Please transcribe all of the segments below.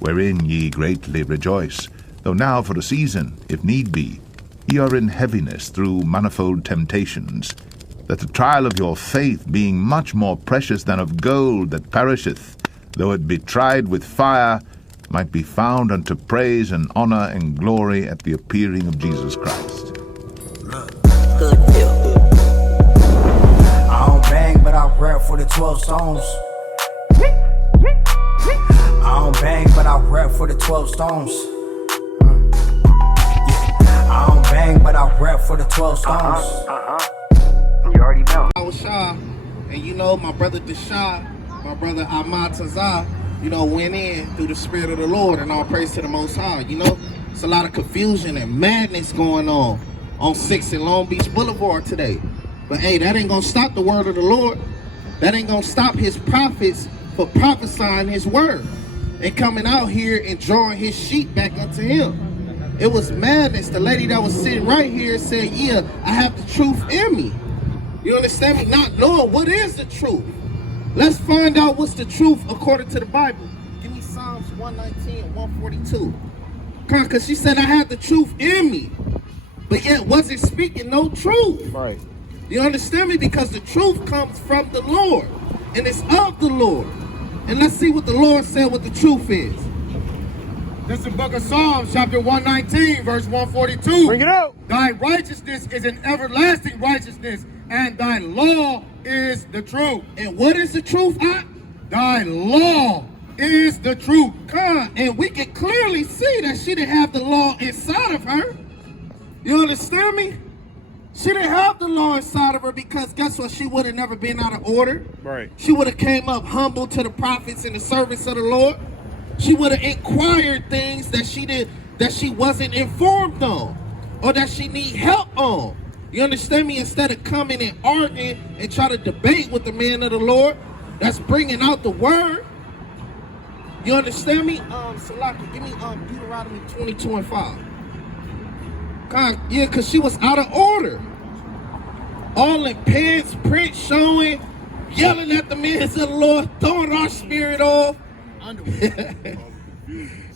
wherein ye greatly rejoice, though now for a season, if need be, ye are in heaviness through manifold temptations, that the trial of your faith, being much more precious than of gold that perisheth, though it be tried with fire, might be found unto praise and honor and glory at the appearing of Jesus Christ. Good feel. I don't bang, but I rap for the 12 stones. I don't bang, but I rap for the 12 stones. I don't bang, but I rap for the 12 stones. You already know. I was shy, and you know, my brother Deshaun, my brother Ahmad Tazah, you know, went in through the Spirit of the Lord, and all praise to the Most High. You know, it's a lot of confusion and madness going on 6th and Long Beach Boulevard today. But hey, that ain't gonna stop the word of the Lord. That ain't gonna stop his prophets for prophesying his word and coming out here and drawing his sheep back unto him. It was madness. The lady that was sitting right here said, yeah, I have the truth in me. You understand me? Not knowing what is the truth. Let's find out what's the truth according to the Bible. Give me Psalms 119 and 142. Because she said I had the truth in me, but yet wasn't speaking no truth. Right. You understand me? Because the truth comes from the Lord, and it's of the Lord. And let's see what the Lord said what the truth is. This is the book of Psalms, chapter 119, verse 142. Bring it out. Thy righteousness is an everlasting righteousness, and thy law is the truth. And what is the truth? Thy law is the truth. And we can clearly see that she didn't have the law inside of her. You understand me? She didn't have the law inside of her, because guess what? She would have never been out of order. Right. She would have came up humble to the prophets and the servants of the Lord. She would have inquired things that she wasn't informed on, or that she need help on. You understand me? Instead of coming and arguing and try to debate with the man of the Lord that's bringing out the word. You understand me? Salaki, give me Deuteronomy 22 and 5. Yeah, because she was out of order. All in pants, print showing, yelling at the men of the Lord, throwing our spirit off.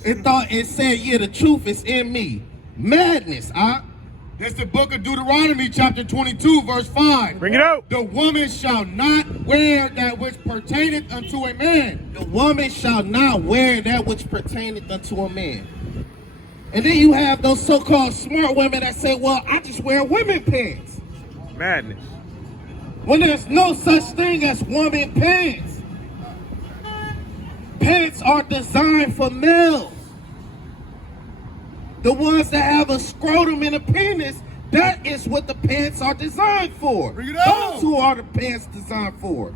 It said, yeah, the truth is in me. Madness, That's the book of Deuteronomy, chapter 22, verse 5. Bring it out. The woman shall not wear that which pertaineth unto a man. The woman shall not wear that which pertaineth unto a man. And then you have those so-called smart women that say, well, I just wear women pants. Madness. When there's no such thing as woman pants. Pants are designed for males. The ones that have a scrotum and a penis, that is what the pants are designed for. Bring it on. Those who are the pants designed for.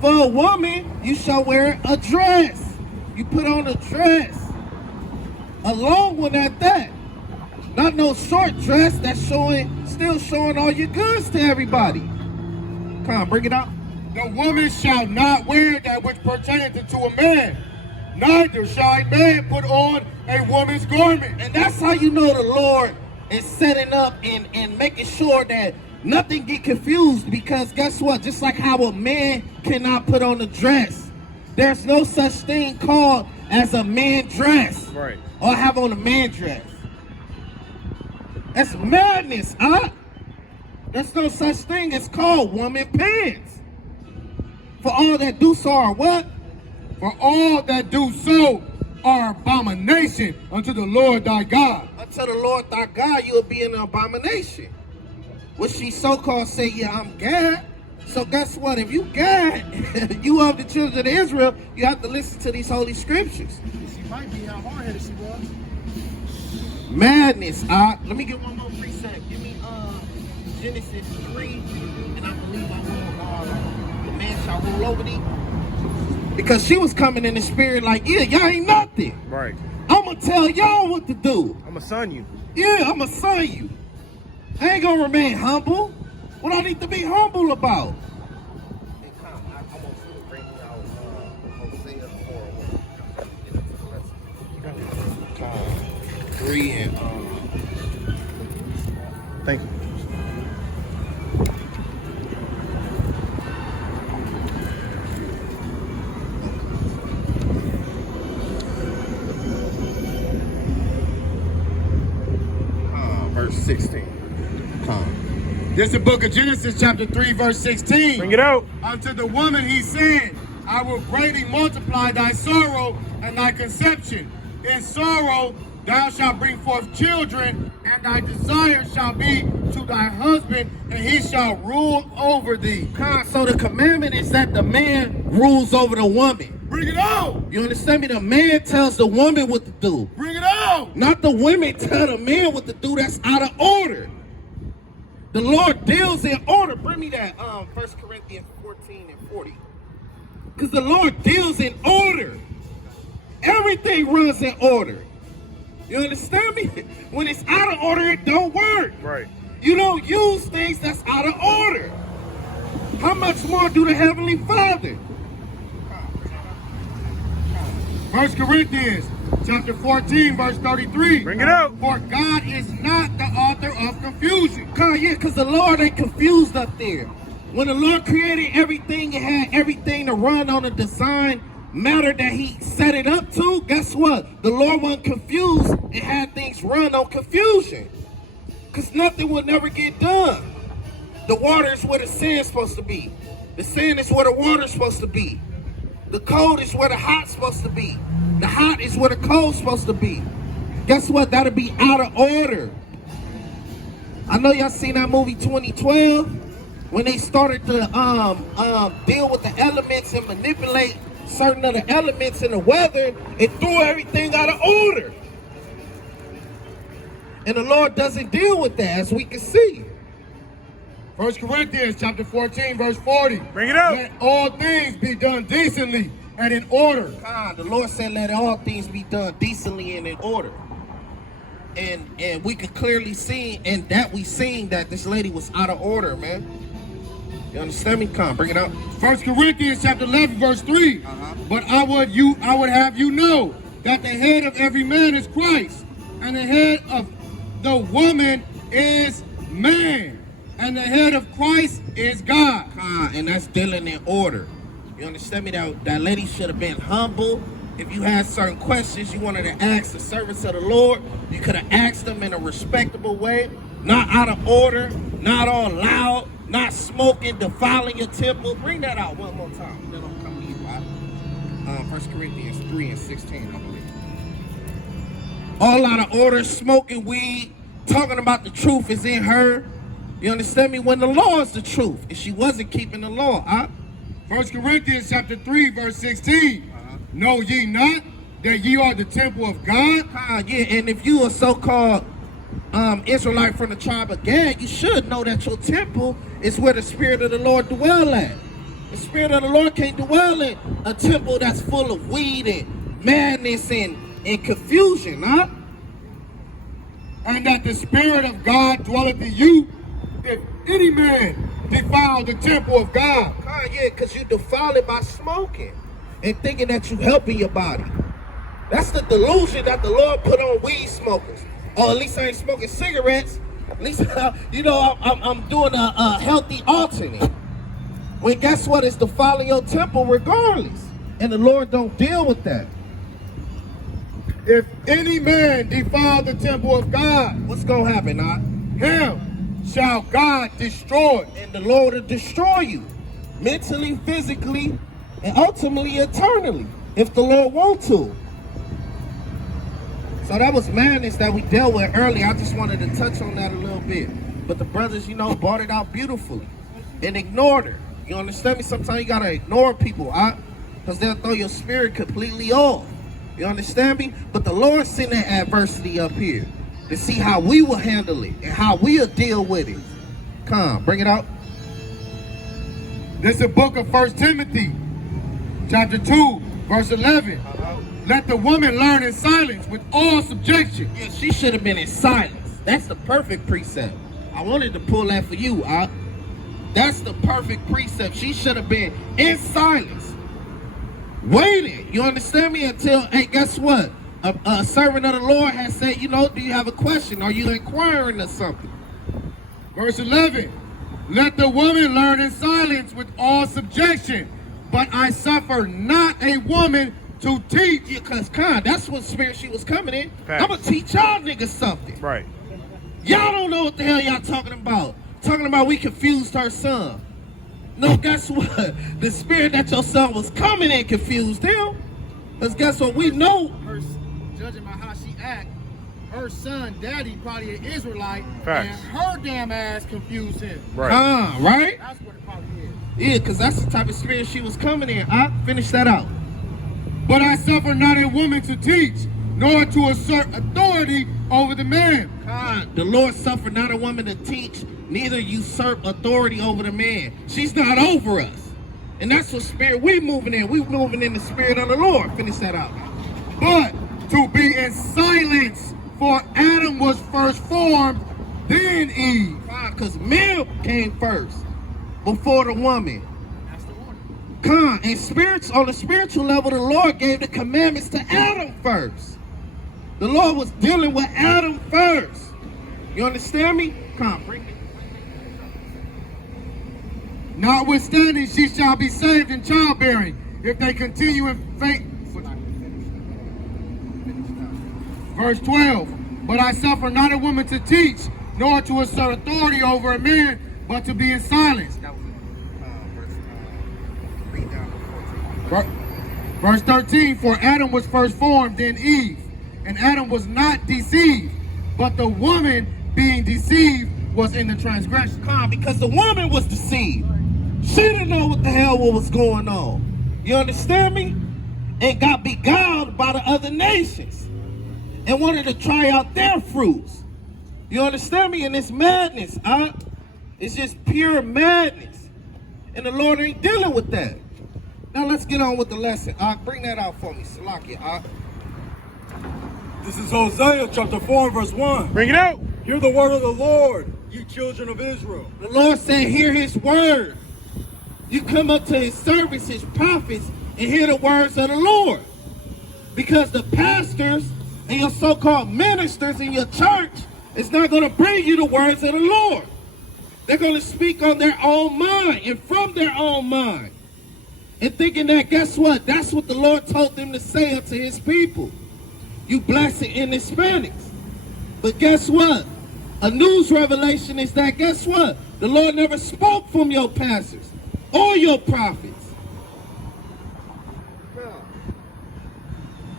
For a woman, you shall wear a dress. You put on a dress. A long one at that. Not no short dress that's still showing all your goods to everybody. Come on, bring it out. The woman shall not wear that which pertaineth unto a man, neither shall a man put on a woman's garment. And that's how you know the Lord is setting up and making sure that nothing get confused, because guess what? Just like how a man cannot put on a dress, there's no such thing called as a man dress. Right. Or have on a man dress. That's madness, There's no such thing as called woman pants. For all that do so are what? For all that do so are abomination unto the Lord thy God. Unto the Lord thy God, you'll be an abomination. What she so-called say, yeah, I'm God. So guess what? If you God, you of the children of Israel, you have to listen to these holy scriptures. She might be how hard-headed she was. Madness. Let me get one more precept. Give me Genesis 3, and I believe I will. The man shall rule over thee. Because she was coming in the spirit like, yeah, y'all ain't nothing. Right. I'm going to tell y'all what to do. I'm going to son you. Yeah, I'm going to son you. I ain't going to remain humble. What I need to be humble about? Hey, I want you to bring me out Hosea 4. 3 and Thank you. This is the book of Genesis, chapter 3, verse 16. Bring it out. Unto the woman he said, I will greatly multiply thy sorrow and thy conception. In sorrow thou shalt bring forth children, and thy desire shall be to thy husband, and he shall rule over thee. So the commandment is that the man rules over the woman. Bring it out! You understand me? The man tells the woman what to do. Bring it out! Not the women tell the man what to do. That's out of order. The Lord deals in order. Bring me that 1 Corinthians 14 and 40. Because the Lord deals in order. Everything runs in order. You understand me? When it's out of order, it don't work. Right. You don't use things that's out of order. How much more do the Heavenly Father? 1 Corinthians chapter 14, verse 33. Bring it out. For God is not the author of confusion. Because the Lord ain't confused up there. When the Lord created everything, it had everything to run on a design matter that he set it up to. Guess what? The Lord wasn't confused and had things run on confusion. Because nothing will never get done. The water is where the sand's supposed to be. The sand is where the water's supposed to be. The cold is where the hot's supposed to be. The hot is where the cold's supposed to be. Guess what? That'll be out of order. I know y'all seen that movie 2012 when they started to deal with the elements and manipulate certain of the elements in the weather. It threw everything out of order. And the Lord doesn't deal with that, as we can see. 1 Corinthians chapter 14, verse 40. Bring it out. Let all things be done decently and in order. The Lord said, let all things be done decently and in order. And we could clearly see, and that we seen that this lady was out of order, man. You understand me? Come, bring it out. 1 Corinthians chapter 11, verse 3. But I would have you know that the head of every man is Christ, and the head of the woman is man, and the head of Christ is God. And that's dealing in order. You understand me? That lady should have been humble. If you had certain questions you wanted to ask the servants of the Lord, you could have asked them in a respectable way, not out of order, not all loud, not smoking, defiling your temple. Bring that out one more time. Then I'll come to you, right? 1 Corinthians 3 and 16, I believe. All out of order, smoking weed, talking about the truth is in her. You understand me? When the law is the truth, and she wasn't keeping the law. 1 Corinthians chapter 3, verse 16. Know ye not that ye are the temple of God? Yeah, and if you a so-called Israelite from the tribe of Gad, you should know that your temple is where the Spirit of the Lord dwell at. The Spirit of the Lord can't dwell in a temple that's full of weed and madness and confusion, And that the Spirit of God dwelleth in you. If any man defile the temple of God. Yeah, because you defile it by smoking and thinking that you helping your body. That's the delusion that the Lord put on weed smokers. Or at least I ain't smoking cigarettes. At least, I'm doing a healthy alternate. Well, guess what? It's defiling your temple regardless. And the Lord don't deal with that. If any man defile the temple of God, what's going to happen, him shall God destroy. And the Lord will destroy you. Mentally, physically, and ultimately eternally. If the Lord wants to. So that was madness that we dealt with earlier. I just wanted to touch on that a little bit. But the brothers, brought it out beautifully. And ignored her. You understand me? Sometimes you got to ignore people, because they'll throw your spirit completely off. You understand me? But the Lord sent that adversity up here to see how we will handle it and how we'll deal with it. Come, bring it out. This is the book of 1 Timothy, chapter 2, verse 11. Let the woman learn in silence with all subjection. Yeah, she should have been in silence. That's the perfect precept. I wanted to pull that for you, That's the perfect precept. She should have been in silence. Waiting. You understand me? Until, hey, guess what? A servant of the Lord has said, do you have a question? Are you inquiring or something? Verse 11. Let the woman learn in silence with all subjection. But I suffer not a woman to teach. Yeah, because, that's what spirit she was coming in. I'm going to teach y'all niggas something. Right. Y'all don't know what the hell y'all talking about. Talking about we confused her son. No, guess what? The spirit that your son was coming in confused him. Because guess what? We know. Her, judging by how she act, her son, daddy, probably an Israelite, Facts. and her damn ass confused him. Right. Right? That's what it probably is. Yeah, because that's the type of spirit she was coming in. I finish that out. But I suffer not a woman to teach, nor to assert authority over the man. The Lord suffered not a woman to teach, neither usurp authority over the man. She's not over us. And that's what spirit we moving in. We moving in the spirit of the Lord. Finish that out. But to be in silence, for Adam was first formed, then Eve. Because man came first before the woman. That's the order. And spirits on the spiritual level, the Lord gave the commandments to Adam first. The Lord was dealing with Adam first. You understand me? Bring it. Notwithstanding, she shall be saved in childbearing, if they continue in faith. Verse 12. But I suffer not a woman to teach, nor to assert authority over a man, but to be in silence. Verse 13. For Adam was first formed, then Eve. And Adam was not deceived, but the woman being deceived was in the transgression. Because the woman was deceived. She didn't know what the hell was going on. You understand me? And got beguiled by the other nations. And wanted to try out their fruits. You understand me? And it's madness. It's just pure madness. And the Lord ain't dealing with that. Now let's get on with the lesson. Bring that out for me, Salakia. This is Hosea chapter 4 verse 1. Bring it out. Hear the word of the Lord, ye children of Israel. The Lord said, hear his word. You come up to his servants, his prophets, and hear the words of the Lord. Because the pastors and your so-called ministers in your church is not going to bring you the words of the Lord. They're going to speak on their own mind and from their own mind. And thinking that, guess what? That's what the Lord told them to say unto his people. You bless it in Hispanics. But guess what? A news revelation is that, guess what? The Lord never spoke from your pastors or your prophets.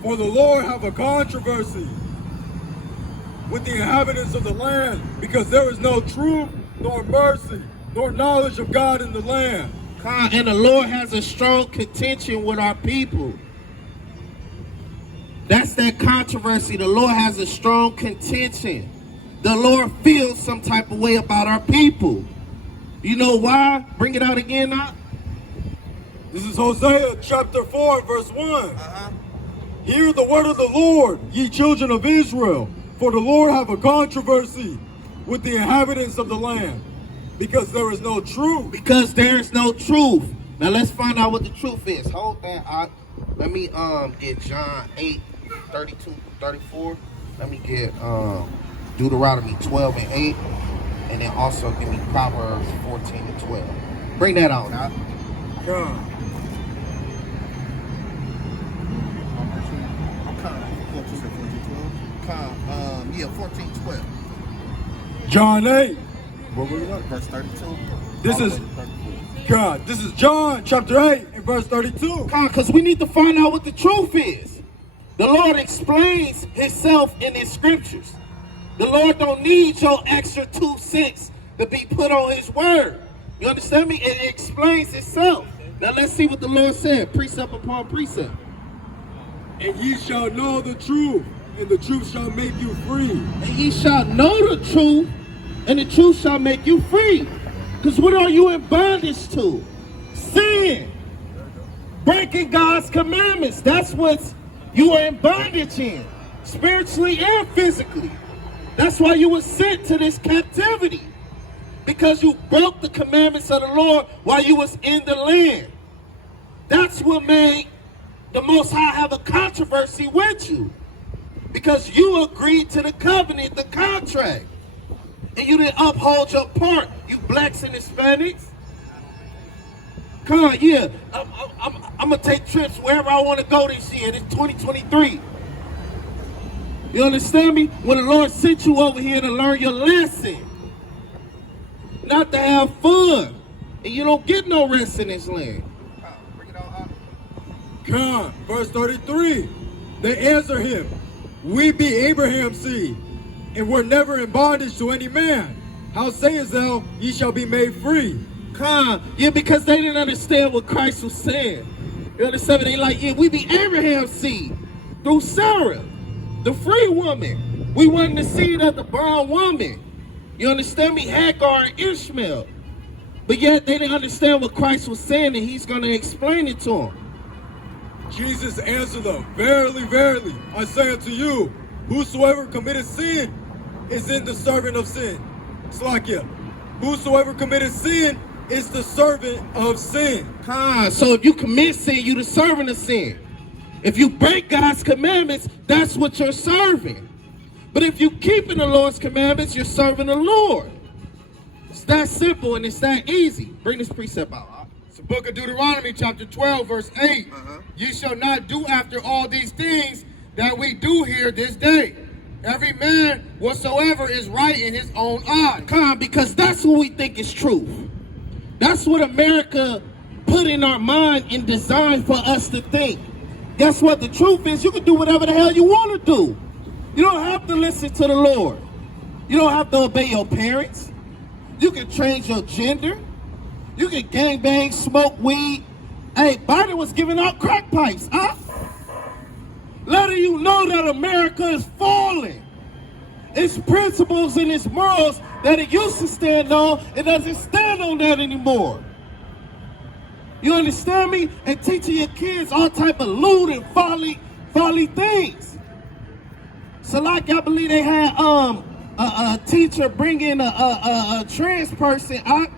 For the Lord have a controversy with the inhabitants of the land, because there is no truth, nor mercy, nor knowledge of God in the land. And the Lord has a strong contention with our people. That's that controversy. The Lord has a strong contention. The Lord feels some type of way about our people. You know why? Bring it out again now. This is Hosea chapter 4 verse 1. Hear the word of the Lord, ye children of Israel. For the Lord have a controversy with the inhabitants of the land, because there is no truth. Because there is no truth. Now let's find out what the truth is. Hold that. Let me get John 8, 32, 34. Let me get Deuteronomy 12 and 8. And then also give me Proverbs 14 and 12. Bring that out. God. Yeah, 14, 12. John 8. What was it? Verse 32. This is John chapter 8 and verse 32. Because we need to find out what the truth is. The Lord explains himself in his scriptures. The Lord don't need your extra 2 cents to be put on his word. You understand me? It explains itself. Now let's see what the Lord said, precept upon precept. And ye shall know the truth, and the truth shall make you free. And ye shall know the truth, and the truth shall make you free. Because what are you in bondage to? Sin. Breaking God's commandments. That's what you are in bondage in. Spiritually and physically. That's why you were sent to this captivity. Because you broke the commandments of the Lord while you was in the land. That's what made the Most High have a controversy with you. Because you agreed to the covenant, the contract. And you didn't uphold your part, you blacks and Hispanics. Come on, yeah, I'm going to take trips wherever I want to go this year. It's 2023. You understand me? When the Lord sent you over here to learn your lesson. not to have fun. And you don't get no rest in this land. Bring it on. Come, verse 33. They answer him, we be Abraham's seed, and were never in bondage to any man. How sayest thou, ye shall be made free? Yeah, because they didn't understand what Christ was saying. You understand? They like, yeah, we be Abraham's seed through Sarah, the free woman. We wasn't the seed of the bond woman. You understand me? Hagar and Ishmael. But yet they didn't understand what Christ was saying, and he's going to explain it to them. Jesus answered them, verily, verily, I say unto you, whosoever committeth sin is in the servant of sin. Slakia, whosoever committeth sin is the servant of sin. So if you commit sin, you the servant of sin. If you break God's commandments, that's what you're serving. But if you keeping the Lord's commandments, you're serving the Lord. It's that simple and it's that easy. Bring this precept out. It's the book of Deuteronomy, chapter 12, verse 8. Ye shall not do after all these things that we do here this day. Every man whatsoever is right in his own eye. Because that's what we think is truth. That's what America put in our mind and designed for us to think. Guess what? The truth is you can do whatever the hell you want to do. You don't have to listen to the Lord. You don't have to obey your parents. You can change your gender. You can gangbang, smoke weed. Hey, Biden was giving out crack pipes, huh? Letting you know that America is falling. Its principles and its morals that it used to stand on, it doesn't stand on that anymore. You understand me? And teaching your kids all type of lewd and folly things. So like I believe they had a teacher bring in a trans person out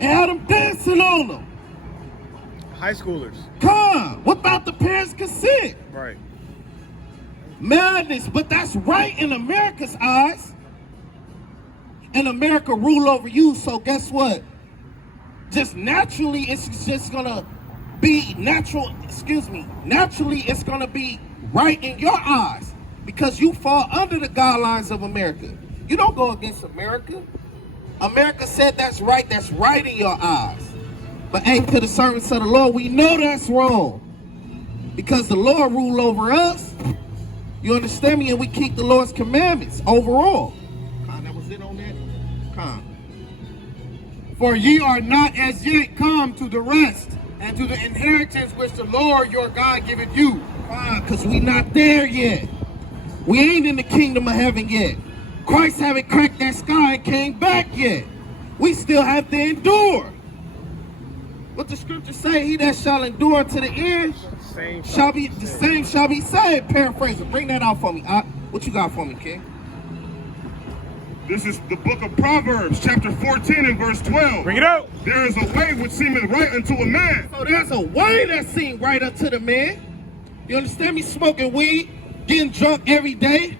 and had them dancing on them. High schoolers. Without the parents' consent. Right. Madness, but that's right in America's eyes. And America rule over you, so guess what? Just naturally, it's just gonna be naturally it's gonna be right in your eyes because you fall under the guidelines of America. You don't go against America. America said that's right in your eyes. But hey, to the servants of the Lord, we know that's wrong. Because the Lord rule over us. You understand me? And we keep the Lord's commandments overall. That was it on that? For ye are not as yet come to the rest and to the inheritance which the Lord your God giveth you. Because we not there yet. We ain't in the kingdom of heaven yet. Christ haven't cracked that sky and came back yet. We still have to endure. What the scripture say, he that shall endure to the end shall be saved. Paraphrasing. Bring that out for me. What you got for me, King? This is the book of Proverbs, chapter 14 and verse 12. Bring it out. There is a way which seemeth right unto a man. So there's a way that seems right unto the man. You understand me? Smoking weed, getting drunk every day,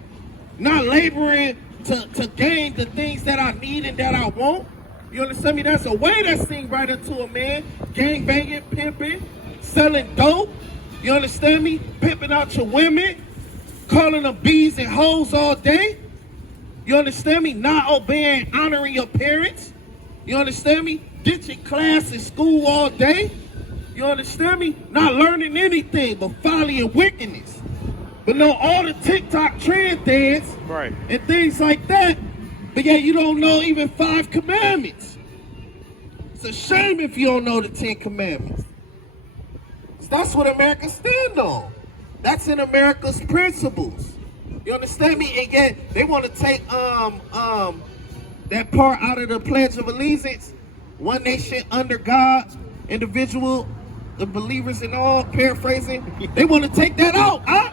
not laboring to gain the things that I need and that I want. You understand me? There's a way that seems right unto a man. Gang banging, pimping, selling dope. You understand me? Pimping out your women, calling them bees and hoes all day. You understand me? Not obeying, honoring your parents. You understand me? Ditching class in school all day. You understand me? Not learning anything but folly and wickedness. But know all the TikTok trend dance and things like that. But yet you don't know even 5 commandments. It's a shame if you don't know the 10 commandments. That's what America stand on. That's in America's principles. You understand me? And yet they want to take that part out of the Pledge of Allegiance. One nation under God, individual, the believers and all, paraphrasing. They want to take that out, huh?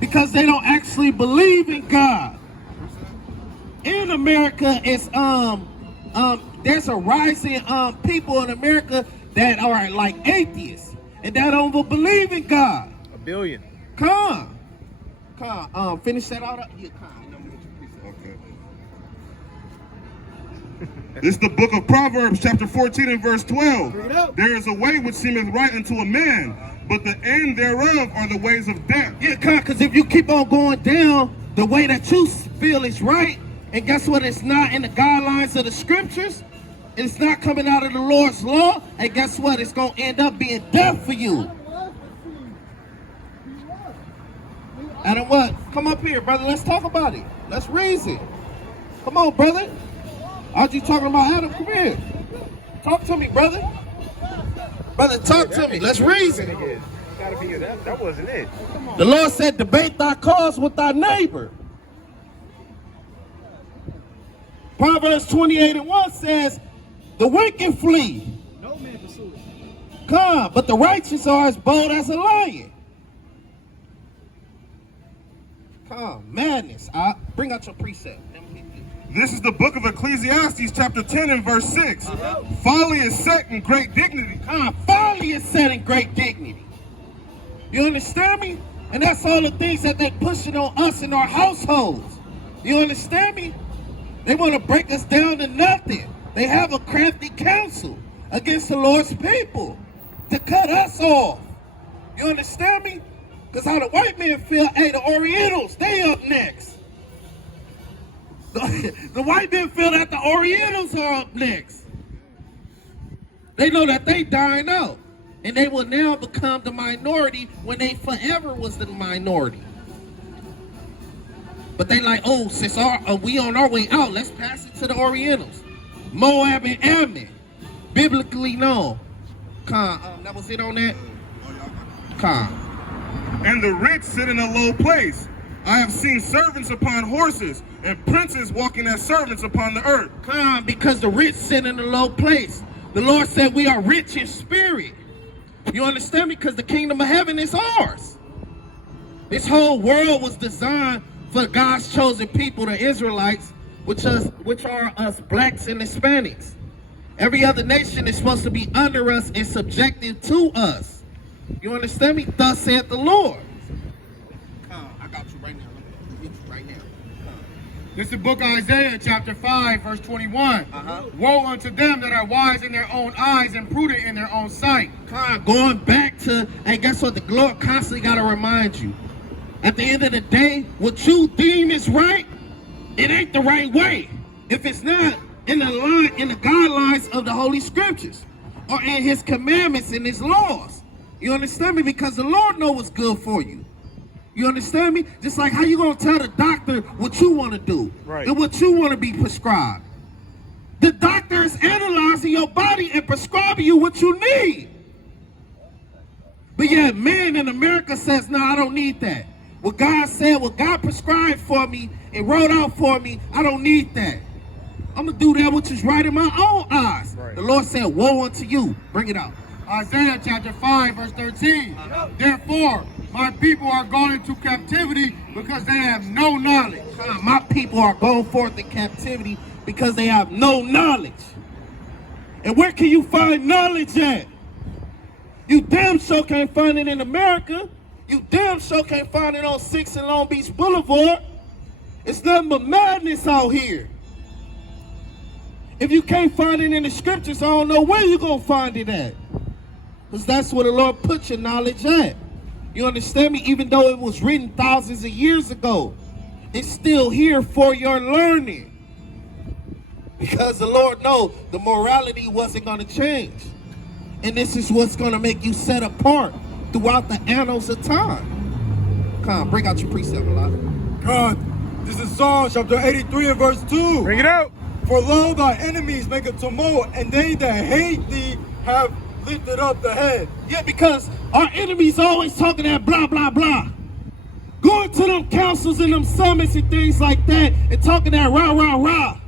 Because they don't actually believe in God. In America, it's there's a rising people in America that are like atheists and that don't believe in God. 1 billion. Finish that out. Yeah, Okay. This is the book of Proverbs, chapter 14 and verse 12. There is a way which seemeth right unto a man, but the end thereof are the ways of death. Yeah, because if you keep on going down the way that you feel is right, and guess what? It's not in the guidelines of the scriptures. It's not coming out of the Lord's law. And guess what? It's going to end up being death for you. And what? Come up here, brother. Let's talk about it. Let's reason. Come on, brother. Aren't you talking about Adam? Come here. Talk to me, brother. Brother, talk to me. Let's reason. Gotta be that wasn't it. The Lord said, debate thy cause with thy neighbor. Proverbs 28:1 says, the wicked flee. No man pursues. Come, but the righteous are as bold as a lion. Come, madness. Bring out your precept. This is the book of Ecclesiastes, chapter 10 and verse 6. Folly is set in great dignity. Folly is set in great dignity. You understand me? And that's all the things that they're pushing on us in our households. You understand me? They want to break us down to nothing. They have a crafty counsel against the Lord's people to cut us off. You understand me? Because how the white men feel, hey, the Orientals, they up next. The white men feel that the Orientals are up next. They know that they dying out. And they will now become the minority when they forever was the minority. But they like, oh, since we on our way out, let's pass it to the Orientals. Moab and Ammon, biblically known. That was it on that? And the rich sit in a low place. I have seen servants upon horses and princes walking as servants upon the earth. Because the rich sit in a low place. The Lord said we are rich in spirit. You understand me? Because the kingdom of heaven is ours. This whole world was designed for God's chosen people, the Israelites, which are us blacks and Hispanics. Every other nation is supposed to be under us and subjected to us. You understand me? Thus saith the Lord. I got you right now. Let me get you right now. This is the book of Isaiah, chapter 5, verse 21. Woe unto them that are wise in their own eyes and prudent in their own sight. Going back to, hey, guess what? The Lord constantly got to remind you. At the end of the day, what you deem is right, it ain't the right way. If it's not in the guidelines of the Holy Scriptures or in His commandments and His laws. You understand me? Because the Lord knows what's good for you. You understand me? Just like how you gonna tell the doctor what you want to do and what you want to be prescribed. The doctor is analyzing your body and prescribing you what you need. But yet man in America says, no, I don't need that. What God said, what God prescribed for me and wrote out for me, I don't need that. I'm going to do that which is right in my own eyes. The Lord said, woe unto you. Bring it out. Isaiah chapter 5, verse 13. Therefore, my people are gone into captivity because they have no knowledge. My people are going forth in captivity because they have no knowledge. And where can you find knowledge at? You damn sure can't find it in America. You damn sure can't find it on 6 and Long Beach Boulevard. It's nothing but madness out here. If you can't find it in the scriptures, I don't know where you're going to find it at. Because that's where the Lord put your knowledge at. You understand me? Even though it was written thousands of years ago, it's still here for your learning. Because the Lord knows the morality wasn't going to change. And this is what's going to make you set apart throughout the annals of time. Come on, bring out your precept, Malak. God, this is Psalm chapter 83 and verse 2. Bring it out. For lo, thy enemies make a tumult, and they that hate thee have lifted up the head. Yeah, because our enemies always talking that blah, blah, blah. Going to them councils and them summits and things like that and talking that rah, rah, rah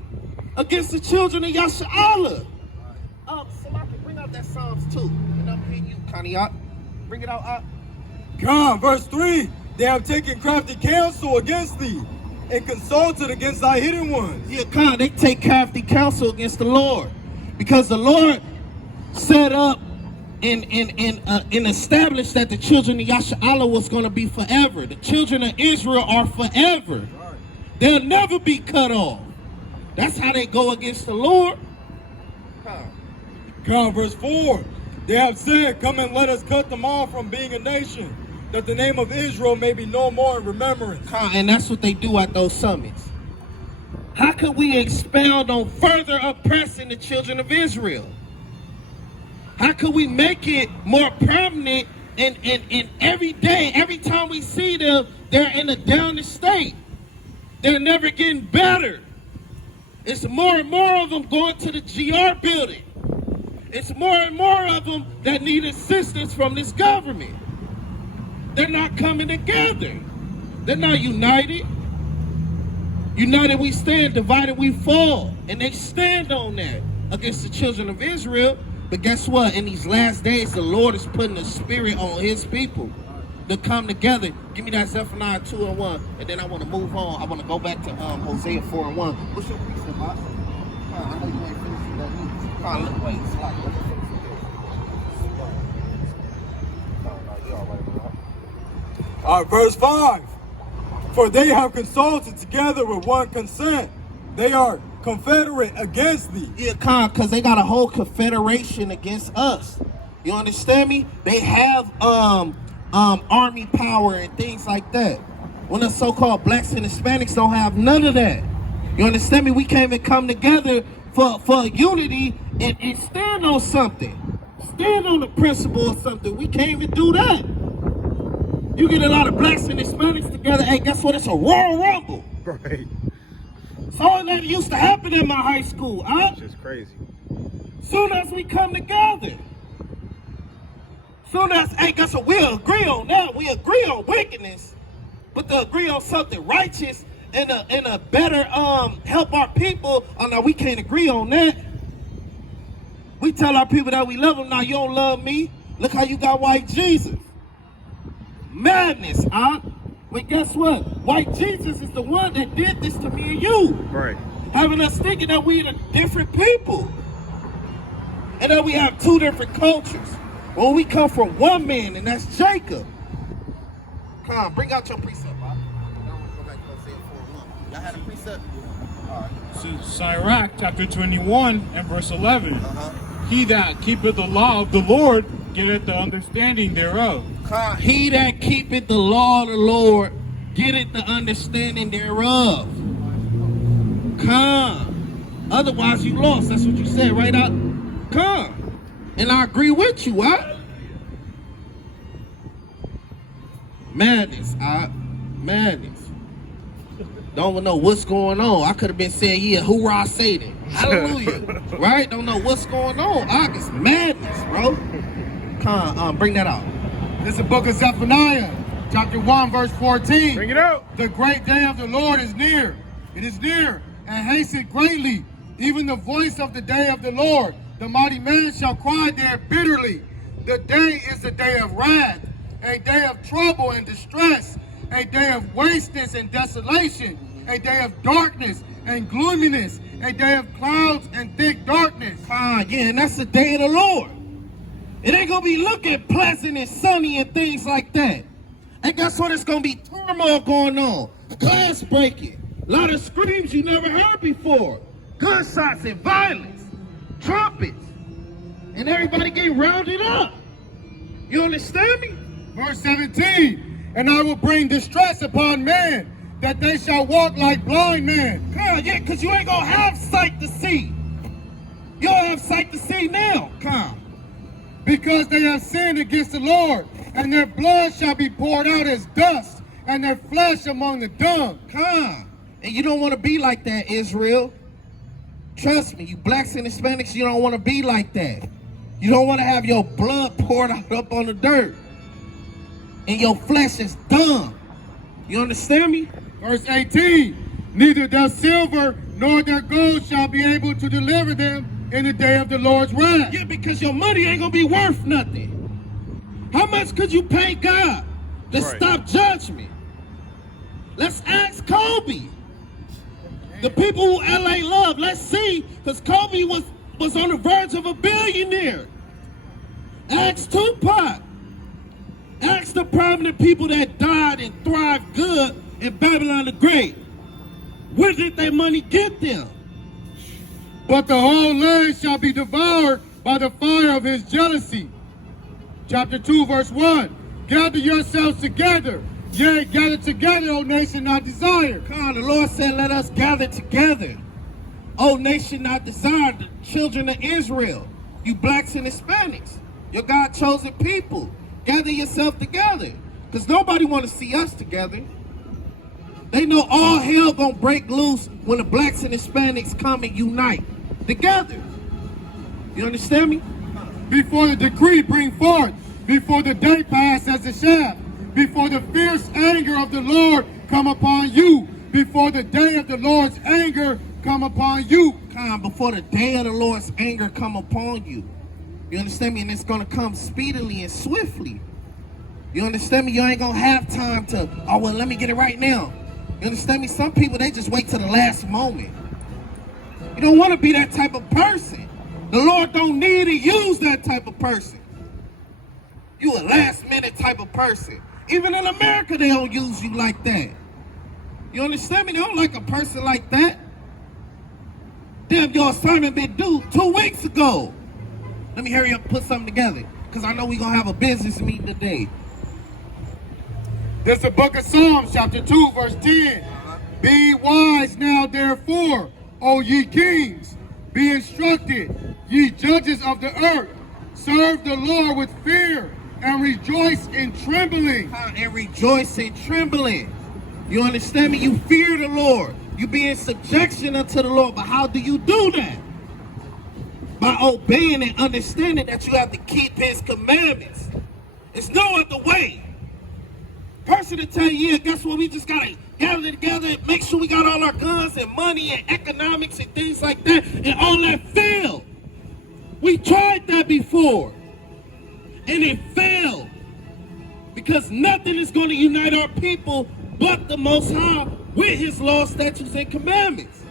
against the children of Yasha'Allah. Somebody bring out that Psalms 2. And I'm hitting you, Kaniat. Bring it out. God, verse 3. They have taken crafty counsel against thee and consulted against thy hidden ones. Yeah, God, they take crafty counsel against the Lord. Because the Lord set up and established that the children of Yasha'Allah was going to be forever. The children of Israel are forever. They'll never be cut off. That's how they go against the Lord. God, verse 4. They have said, come and let us cut them off from being a nation, that the name of Israel may be no more in remembrance. And that's what they do at those summits. How could we expound on further oppressing the children of Israel? How could we make it more permanent and every day, every time we see them, they're in a down state. They're never getting better. It's more and more of them going to the GR building. It's more and more of them that need assistance from this government. They're not coming together. They're not united. United we stand, divided we fall. And they stand on that against the children of Israel. But guess what? In these last days, the Lord is putting a spirit on his people to come together. Give me that Zephaniah 2:1, and then I want to move on. I want to go back to Hosea 4:1. What's your precept, boss? I know you ain't finished that either. Look, wait, it's like, All right, verse 5. For they have consulted together with one consent. They are confederate against thee. Yeah, because they got a whole confederation against us. You understand me? They have army power and things like that. When the so-called blacks and Hispanics don't have none of that. You understand me? We can't even come together for unity and stand on something. Stand on the principle of something. We can't even do that. You get a lot of blacks and Hispanics together, hey, guess what? It's a Royal Rumble. Right. So all that used to happen in my high school, huh? It's just crazy. Soon as we come together. Soon as, hey, guess what? We'll agree on that. We agree on wickedness. But to agree on something righteous and a better help our people, oh no, we can't agree on that. We tell our people that we love them. Now you don't love me. Look how you got white Jesus. Madness, huh? But guess what? White Jesus is the one that did this to me and you. Right. Having us thinking that we are different people. And that we have two different cultures. Well, we come from one man, and that's Jacob. Come on, bring out your precept, Bob. I want to go back to Hosea 4:1. Y'all had a precept? All right. So, Sirach chapter 21 and verse 11. He that keepeth the law of the Lord getteth the understanding thereof. He that keepeth the law of the Lord getteth the understanding thereof. Come. Otherwise you lost. That's what you said right out. Come. And I agree with you, huh? Madness, madness. Don't know what's going on. I could have been saying, yeah, hoorah Satan. Hallelujah. Right? Don't know what's going on. It's madness, bro. Come, bring that out. This is the book of Zephaniah, chapter 1, verse 14. Bring it out. The great day of the Lord is near. It is near and hastened greatly. Even the voice of the day of the Lord. The mighty man shall cry there bitterly. The day is a day of wrath, a day of trouble and distress, a day of wasteness and desolation, a day of darkness and gloominess, a day of clouds and thick darkness. Yeah, and that's the day of the Lord. It ain't gonna be looking pleasant and sunny and things like that. And guess what? It's gonna be turmoil going on. Glass breaking. A lot of screams you never heard before. Gunshots and violence. Trumpets. And everybody getting rounded up. You understand me? Verse 17. And I will bring distress upon man, that they shall walk like blind men. Yeah, because you ain't gonna have sight to see. You don't have sight to see now. Because they have sinned against the Lord, and their blood shall be poured out as dust, and their flesh among the dung. And you don't want to be like that, Israel. Trust me, you blacks and Hispanics, you don't want to be like that. You don't want to have your blood poured out up on the dirt. And your flesh is dung. You understand me? Verse 18. Neither their silver nor their gold shall be able to deliver them in the day of the Lord's wrath. Yeah, because your money ain't gonna be worth nothing. How much could you pay God to stop judgment? Let's ask Kobe. The people who LA love, let's see, because Kobe was on the verge of a billionaire. Ask Tupac. Ask the prominent people that died and thrived good in Babylon the Great. Where did their money get them? But the whole land shall be devoured by the fire of his jealousy. Chapter 2, verse 1. Gather yourselves together, Yea, gather together, O nation not desired. Come on, the Lord said, let us gather together. O nation not desired, the children of Israel, you blacks and Hispanics, your God-chosen people. Gather yourself together, because nobody want to see us together. They know all hell gonna break loose when the blacks and Hispanics come and unite together. You understand me? Before the decree bring forth, before the day pass as a shaft, before the fierce anger of the Lord come upon you, before the day of the Lord's anger come upon you. Come before the day of the Lord's anger come upon you. You understand me? And it's gonna come speedily and swiftly. You understand me? You ain't gonna have time to, oh well, let me get it right now. You understand me? Some people, they just wait till the last moment. You don't want to be that type of person. The Lord don't need to use that type of person. You a last minute type of person. Even in America, they don't use you like that. You understand me? They don't like a person like that. Damn, your assignment been due 2 weeks ago. Let me hurry up and put something together, because I know we're going to have a business meeting today. This is the book of Psalms, chapter 2, verse 10. Be wise now, therefore, O ye kings. Be instructed, ye judges of the earth. Serve the Lord with fear and rejoice in trembling. And rejoice in trembling. You understand me? You fear the Lord. You be in subjection unto the Lord. But how do you do that? By obeying and understanding that you have to keep his commandments. There's no other way. Person to tell you, yeah, guess what? We just got to gather together and make sure we got all our guns and money and economics and things like that. And all that failed. We tried that before. And it failed. Because nothing is going to unite our people but the Most High with his laws, statutes, and commandments.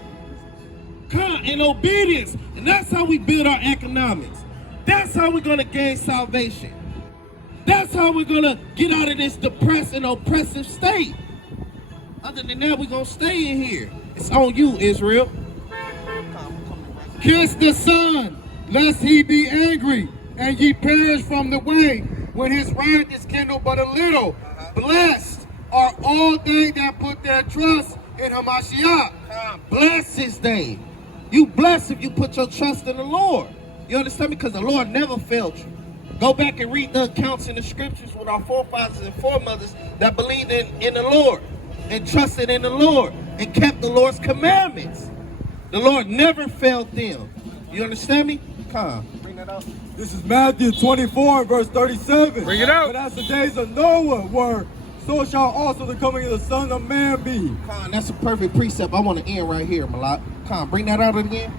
And obedience. And that's how we build our economics. That's how we're going to gain salvation. That's how we're going to get out of this depressed and oppressive state. Other than that, we're going to stay in here. It's on you, Israel. Kiss the Son, lest he be angry, and ye perish from the way, when his wrath is kindled but a little. Blessed are all they that put their trust in Hamashiach. Blessed is they. You blessed if you put your trust in the Lord. You understand me? Because the Lord never failed you. Go back and read the accounts in the scriptures with our forefathers and foremothers that believed in the Lord and trusted in the Lord and kept the Lord's commandments. The Lord never failed them. You understand me? Come, bring that up. This is Matthew 24, verse 37. Bring it out. But as the days of Noah were, so shall also the coming of the Son of Man be. Come, that's a perfect precept. I want to end right here, Malak. Come, bring that out again.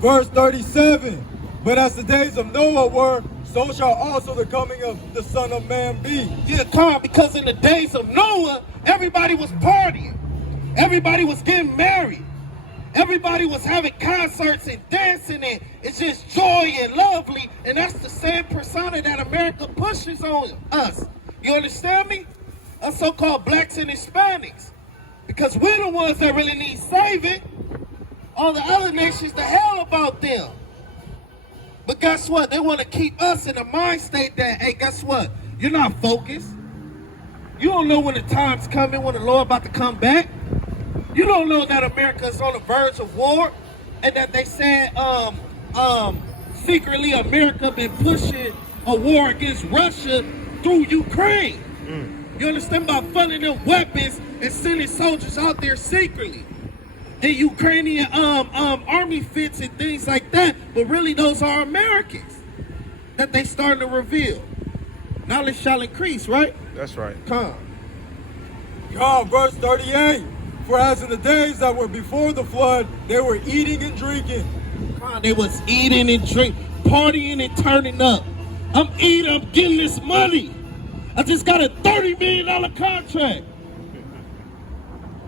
Verse 37. But as the days of Noah were, so shall also the coming of the Son of Man be. Yeah, come, because in the days of Noah, everybody was partying. Everybody was getting married. Everybody was having concerts and dancing, and it's just joy and lovely. And that's the same persona that America pushes on us. You understand me? Us so-called blacks and Hispanics. Because we're the ones that really need saving. All the other nations, the hell about them. But guess what? They want to keep us in a mind state that, hey, guess what? You're not focused. You don't know when the time's coming, when the Lord about to come back. You don't know that America is on the verge of war, and that they said secretly America been pushing a war against Russia through Ukraine. You understand? About funding them weapons and sending soldiers out there secretly. And Ukrainian army fits and things like that, but really those are Americans that they starting to reveal. Knowledge shall increase, right? That's right. Come. Verse 38. For as in the days that were before the flood, they were eating and drinking. They was eating and drinking, partying and turning up. I'm getting this money. I just got a $30 million contract.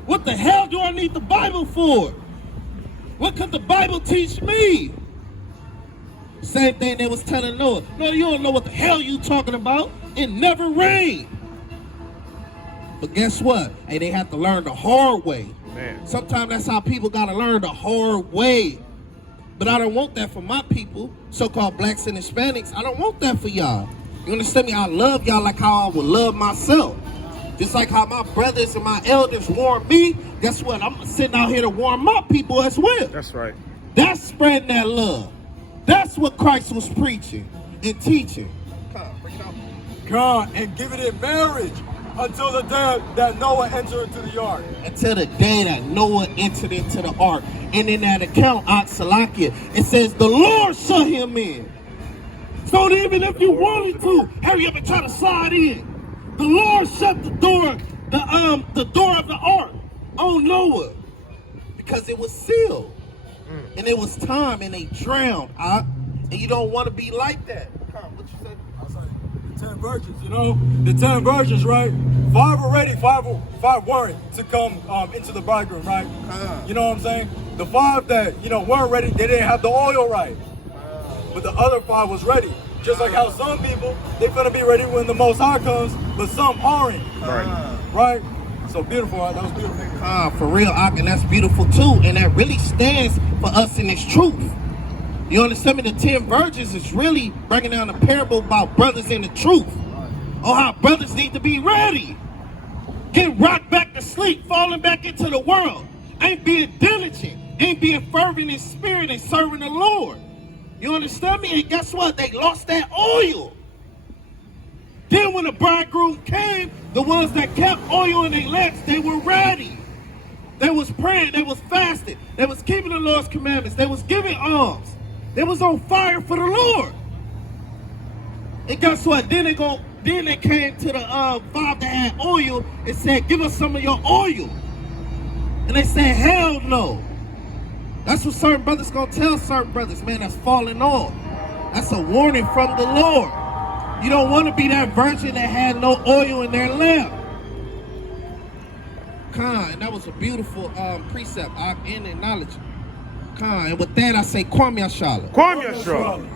What the hell do I need the Bible for? What could the Bible teach me? Same thing they was telling Noah. No, you don't know what the hell you talking about. It never rained. But guess what? Hey, they have to learn the hard way. Man. Sometimes that's how people got to learn the hard way. But I don't want that for my people, so-called blacks and Hispanics. I don't want that for y'all. You understand me? I love y'all like how I would love myself. Just like how my brothers and my elders warned me, guess what? I'm sitting out here to warn my people as well. That's right. That's spreading that love. That's what Christ was preaching and teaching. God, and giving it marriage until the day that Noah entered into the ark. Until the day that Noah entered into the ark. And in that account, Salakia, it says the Lord shut him in. So even if you wanted to, hurry up and try to slide in. The Lord shut the door, the door of the ark on Noah. Because it was sealed. And it was time and they drowned. And you don't want to be like that. What you say? I was like, the 10 virgins, you know? The 10 virgins, right? 5 were ready, 5 weren't to come into the bridegroom, right? You know what I'm saying? The 5 that, you know, weren't ready, they didn't have the oil right. But the other 5 was ready. Just like how some people, they finna be ready when the Most High comes, but some aren't. Right? So beautiful, right? That was beautiful. For real, and that's beautiful too. And that really stands for us in its truth. You understand me? The 10 virgins is really breaking down a parable about brothers in the truth. Oh, how brothers need to be ready. Get rocked back to sleep, falling back into the world. Ain't being diligent. Ain't being fervent in spirit and serving the Lord. You understand me? And guess what? They lost that oil. Then when the bridegroom came, the ones that kept oil in their lamps, they were ready. They was praying, they was fasting, they was keeping the Lord's commandments, they was giving alms. They was on fire for the Lord. And guess what? Then they came to the 5 that had oil and said, give us some of your oil. And they said, hell no. That's what certain brothers gonna tell certain brothers, man, that's falling off. That's a warning from the Lord. You don't want to be that virgin that had no oil in their lamp. And that was a beautiful precept. I'm in acknowledgement. And with that, I say, Kwame Yashala. Kwame Yashala.